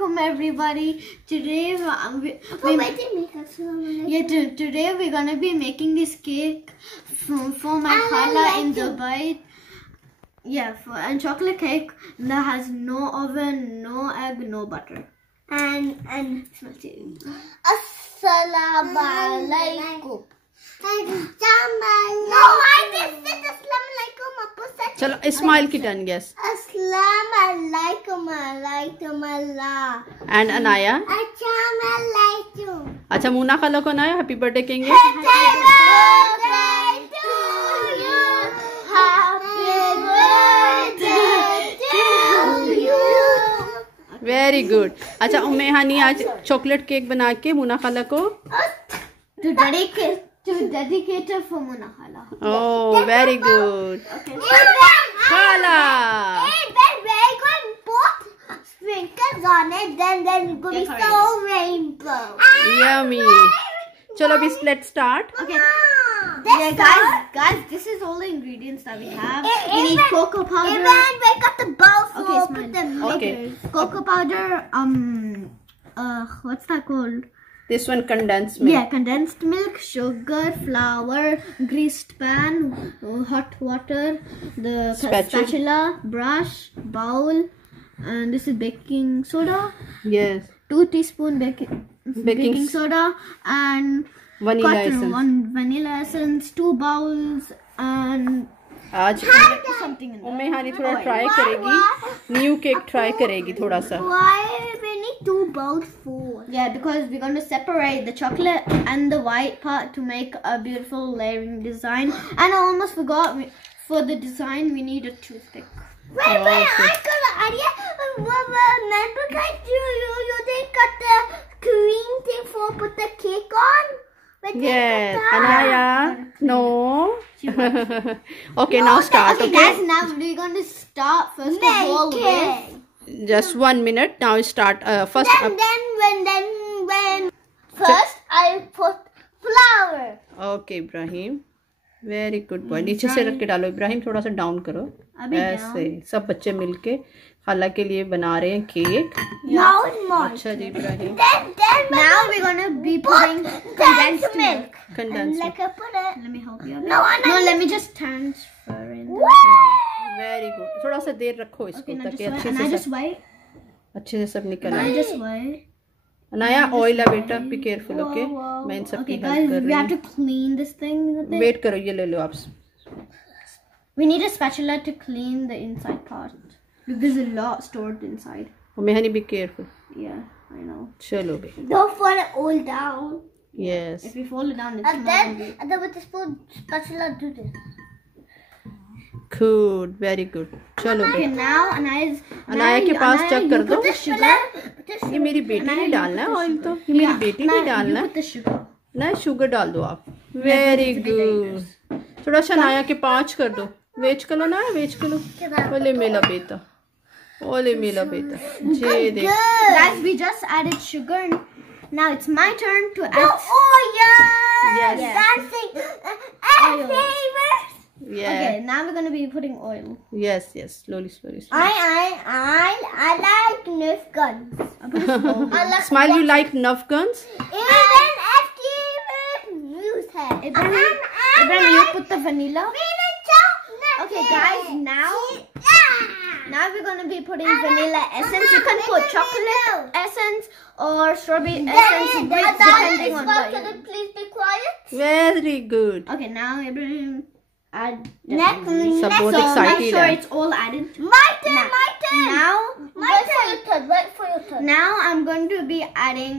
Assalamualaikum everybody. Today today we're gonna be making this cake for my khala in Dubai. Yeah, and chocolate cake that has no oven, no egg, no butter. And Assalamualaikum. No, I just said Assalamualaikum. चलो smile की turn. Yes. Assalamualaikum. And Anaya. Assalamualaikum. अच्छा मुना खाला को Anaya happy birthday कहेंगे. Very good. अच्छा उम्मे हानी आज chocolate cake बना के मुना खाला को to dedicate it for Muna Khala. Oh, very good. Okay. Khala. We're going to put sprinkles on it, then it's going to be so rainbow. Yummy. Chalo, let's start. Okay. Yeah, guys, this is all the ingredients that we have. We need cocoa powder. Imran, we got the bowl full. Put the milk. Cocoa powder. What's that called? This one condensed milk. Yeah, condensed milk, sugar, flour, greased pan, hot water, the spatula, brush, bowl, and this is baking soda. Yes. 2 teaspoons baking soda and vanilla essence. 1 vanilla essence, 2 bowls and आज something. उम्मे हानी थोड़ा try करेगी. New cake try करेगी थोड़ा सा. Why we need 2 bowls full? Yeah, because we're going to separate the chocolate and the white part to make a beautiful layering design. And I almost forgot, for the design we need a toothpick. Wait, I got an idea. Remember guys, you didn't cut the cream thing for put the cake on? Yes, Anaya. No. Okay, now start. Okay, guys, now we're going to start first of all with just 1 minute. Now start first. When first I put flour. Okay, Ibrahim. Very good boy. नीचे से रख के डालो इब्राहिम. थोड़ा सा down करो. ऐसे सब बच्चे मिलके खाला के लिए बना रहे हैं केक. अच्छा जी Ibrahim. Now we're gonna be putting condensed milk. Condensed milk. Let me help you. No, let me just transfer it. Very good. थोड़ा सा देर रखो इसको ताकि अच्छे से सब निकल आए. अनाया ऑयल है बेटा. Be careful. ओके, मैं इन सब की हेल्प कर रही हूँ. We have to clean this thing. Wait करो, ये ले लो आप. We need a spatula to clean the inside part. There's a lot stored inside. Mehani, be careful. Yeah, I know. Chalo be. Don't fall it all down. Yes. If we fall it down, it's and then with the spatula do this. Good, very good. Chalo be. Okay, now Anaya के पास check कर दो. ये मेरी बेटी ने डालना है oil. तो ये मेरी बेटी ने डालना है. ना शुगर डाल दो आप. Very good. थोड़ा सा अनाया के 5 कर दो. वेच करो ना, वेच करो. ओले मेला बेटा. Ole mila beta. Guys, we just added sugar. Now it's my turn to add oil. Yes. Dancing. Yes. Okay, now we're gonna be putting oil. Yes. Slowly. I like Nerf guns. Smile, you like Nerf guns? Even Ibrahim, you put the vanilla. Okay, guys, now we're going to be putting vanilla essence. You can put chocolate essence or strawberry essence, depending on what you want. Please be quiet. Very good. Okay, now Ibrahim add next. So make sure it's all added. My turn. Wait for your turn. Now I'm going to be adding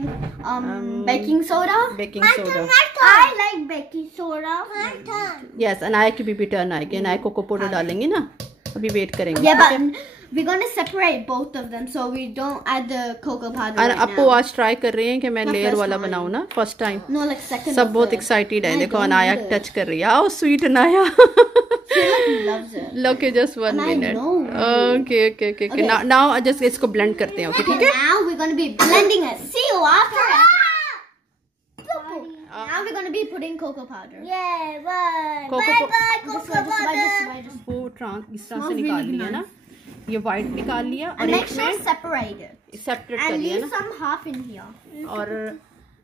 baking soda. Baking soda. I like baking soda. My turn. Yes, Anaya की भी turn आएगी. Anaya cocoa powder डालेंगे ना. अभी wait करेंगे. Yeah, but we're going to separate both of them so we don't add the cocoa powder right now. आपको आज try कर रहे हैं कि मैं लेयर वाला बनाऊँ ना first time. No, like second. सब बहुत एक्साइटेड है. देखो अनाया टच कर रही है. आओ sweet Anaya. She loves it. Look, just 1 minute. Okay. Now just इसको blend करते हैं. Okay, ठीक है. Now we're going to be blending it. See you after. Now we're going to be putting cocoa powder. Yeah, bye. Bye, cocoa powder. वो इस तरह से निकाल लिया ना. ये व्हाइट निकाल लिया और एक में सेपरेट कर लिया ना, और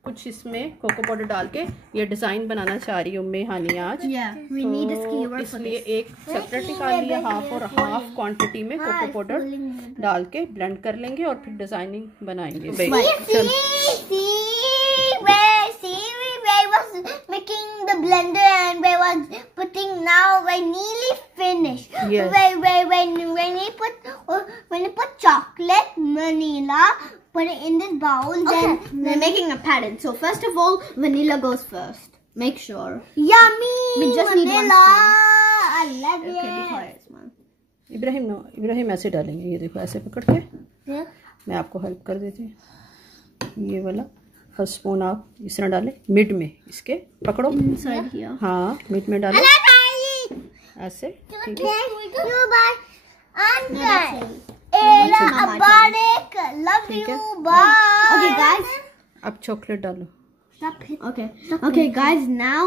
कुछ इसमें कोको पाउडर डाल के ये डिजाइन बनाना चाह रही हूँ मैं हानी आज, तो इसलिए एक सेपरेट निकाल लिया हाफ, और हाफ क्वांटिटी में कोको पाउडर डाल के ब्लेंड कर लेंगे और फिर डिजाइनिंग बनाएंगे। Making the blender and we was putting, now we nearly finished. Yes. When you put chocolate, vanilla, put it in this bowl. Okay. Then we're making a pattern. So first of all, vanilla goes first. Make sure. Yummy. We just vanilla. Need one. I love it. Okay, be quiet, man. Ibrahim ऐसे डालेंगे, ये देखो ऐसे पकड़ के। मैं आपको help कर देती हूँ। ये वाला फर्स्ट स्पून आप इस तरह डालें, मिड में इसके पकड़ो, हाँ मिड में डालो ऐसे, ठीक है। अब चॉकलेट डालो। Okay guys, now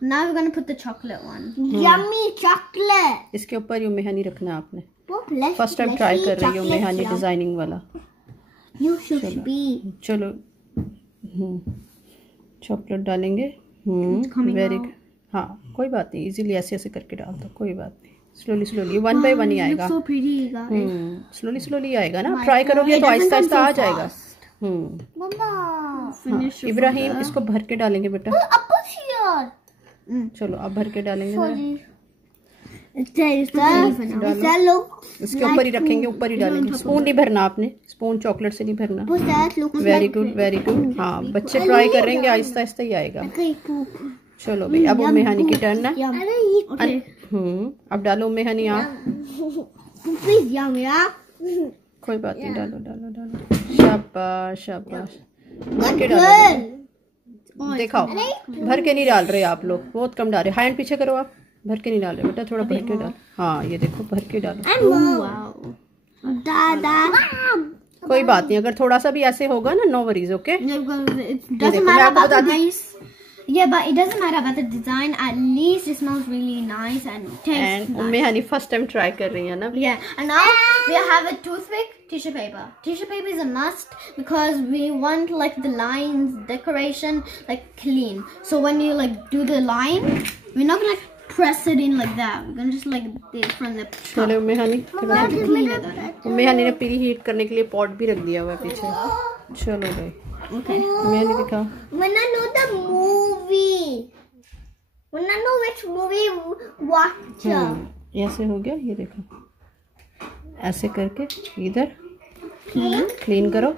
we're gonna put the chocolate one. Yummy chocolate. इसके ऊपर युम्मे हनी रखना आपने। फर्स्ट टाइम ट्राई कर रही हूँ युम्मे हनी डिजाइनिंग वाला। You should be. चलो चॉकलेट डालेंगे। वेरी गुड, हाँ कोई बात नहीं, इजीली ऐसे ऐसे करके डाल दो, कोई बात नहीं। स्लोली वन बाय वन ही आएगा, स्लोली आएगा ना, ट्राई करोगे तो आहिस्ता आहिस्ता आ जाएगा। इब्राहिम इसको भर के डालेंगे बेटा। चलो अब भर के डालेंगे, इसके ऊपर ही रखेंगे, ऊपर ही डालेंगे। स्पून नहीं भरना आपने, स्पून चॉकलेट से नहीं भरना। वेरी गुड, हाँ बच्चे ट्राई करेंगे, आहिस्ता आहिस्ता ही आएगा। चलो भाई अब उम्मे हनी की टर्न है। अब डालो उम्मे हनी आप। कोई बात नहीं, डालो। शाबाश भर के डालो। दिखाओ, भर के नहीं डाल रहे आप लोग, बहुत कम डाल रहे। हैंड पीछे करो आप, भर के नहीं डाल रहे बेटा, थोड़ा भर के डाल। हाँ ये देखो भर के डालो। कोई बात नहीं, अगर थोड़ा सा भी ऐसे होगा ना, no worries, okay. Yeah, but it doesn't matter about the design. At least it smells really nice and tastes nice. Umme Honey first time try कर रही है ना। Yeah, and now we have a toothpick, tissue paper. Tissue paper is a must because we want like the lines, decoration like clean. So when you like do the line, we're not gonna press it in like that. We're gonna just like this from the top. चलो उम्मे हनी, उम्मे हनी ने पीली heat करने के लिए pot भी रख दिया हुआ है पीछे। चलो भाई Okay. मैंने दिखा। When I know the movie, when I know which movie watch. ऐसे हो गया, ये देखो ऐसे करके इधर क्लीन करो।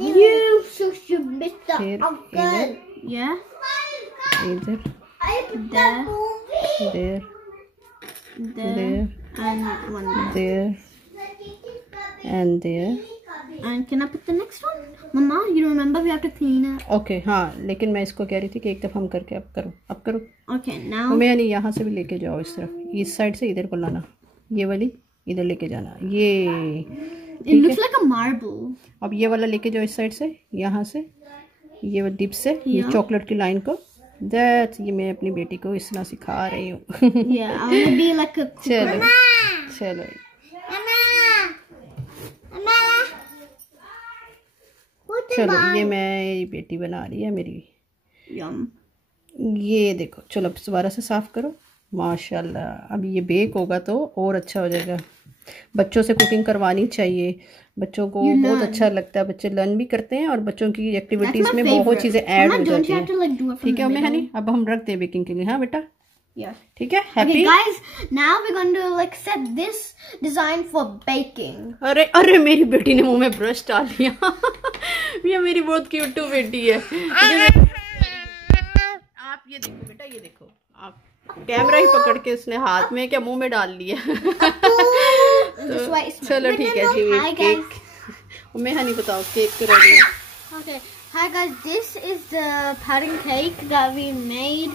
You should Mr. Uncle. Yeah. इधर, there, and one there, and there. And can I put the next one? Mama, you remember we have to clean it. Okay, हाँ लेकिन मैं इसको कह रही थी कि एक दफा हम करके अब करो। Okay, now. मैं नहीं, यहाँ से भी लेके जाओ इस तरफ, इस साइड से इधर को लाना, ये वाली इधर लेके जाना, ये It looks like a marble. अब ये वाला लेके जाओ इस साइड से, यहाँ से ये डिप से ये चॉकलेट की लाइन को। दैट ये मैं अपनी बेटी को इस तरह सिखा रही हूँ। Yeah, I want to be like a चलो चलो ये मैं बेटी बना रही है मेरी। ये देखो, चलो अब दोबारा से साफ करो। माशाल्लाह, अब ये बेक होगा तो और अच्छा हो जाएगा। बच्चों से कुकिंग करवानी चाहिए, बच्चों को बहुत अच्छा लगता है, बच्चे लर्न भी करते हैं और बच्चों की एक्टिविटीज में बहुत चीजें ऐड हो जाती हैं। ठीक है उम्मे हनी, अब हम रखते हैं बेकिंग के लिए। हाँ बेटा, ठीक है। Okay guys, now we're going to like set this design for baking. अरे मेरी बेटी ने मुंह में ब्रश डाल दिया। ये मेरी बहुत क्यूट बेटी है। आप ये देखो बेटा, ये देखो, आप कैमरा ही पकड़ के उसने हाथ में क्या मुंह में डाल लिया। तो चलो ठीक है जी, केक उम्मे हनी बताओ, केक तो रेडी है। Okay, hi guys, this is the pattern cake that we made.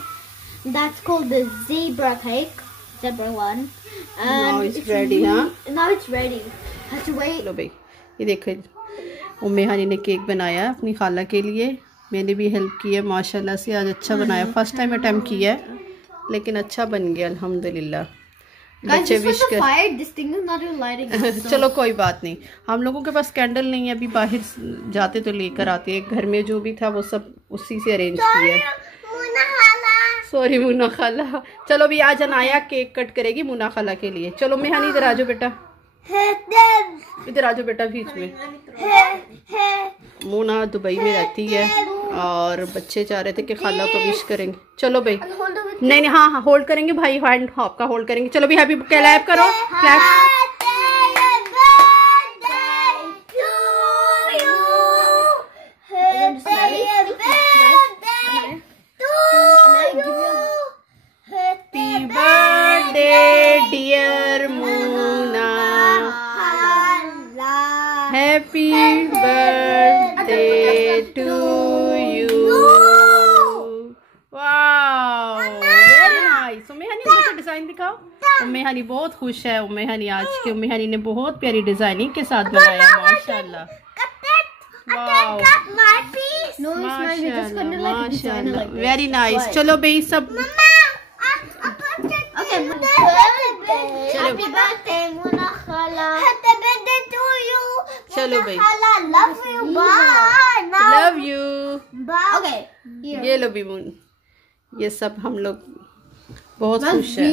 That's called the zebra cake, zebra one. Now it's ready, huh? Now it's ready. Have to wait. लो भाई, ये देखो उम्मे हनी ने cake बनाया अपनी खाला के लिए, मैंने भी हेल्प की है माशाल्लाह से। आज अच्छा बनाया, फर्स्ट टाइम अटेम्प्ट किया है लेकिन अच्छा बन गया अल्हम्दुलिल्लाह। बच्चे विश कर। चलो कोई बात नहीं, हम लोगों के पास कैंडल नहीं है, अभी बाहर जाते तो लेकर आते हैं। घर में जो भी था वो सब उसी से अरेंज किया। सॉरी मुन्ना खाला। चलो भी आज अनाया केक कट करेगी मुन्ना खाला के लिए। चलो मेहानी इधर आ जाओ बेटा, इधर आ जाओ बेटा बीच में। मुन्ना दुबई में रहती है और बच्चे चाह रहे थे कि खाला को विश करेंगे। चलो भाई, नहीं हाँ हाँ होल्ड करेंगे भाई, हैंड आपका होल्ड करेंगे। चलो भी हैप्पी क्लैप करो, clap. Happy birthday dear Munna, happy birthday to you. Wow very nice. Ummehani मुझे डिजाइन दिखाओ। उम्मेहानी बहुत खुश है। उम्मेहानी आज के उम्मेहानी ने बहुत प्यारी डिजाइनिंग के साथ बनाया माशाल्लाह। वाओ माशाल्लाह वेरी नाइस। चलो भाई सब चलो भाई, लव यू। ये लो भी मुन, ये सब हम लोग बहुत खुश है।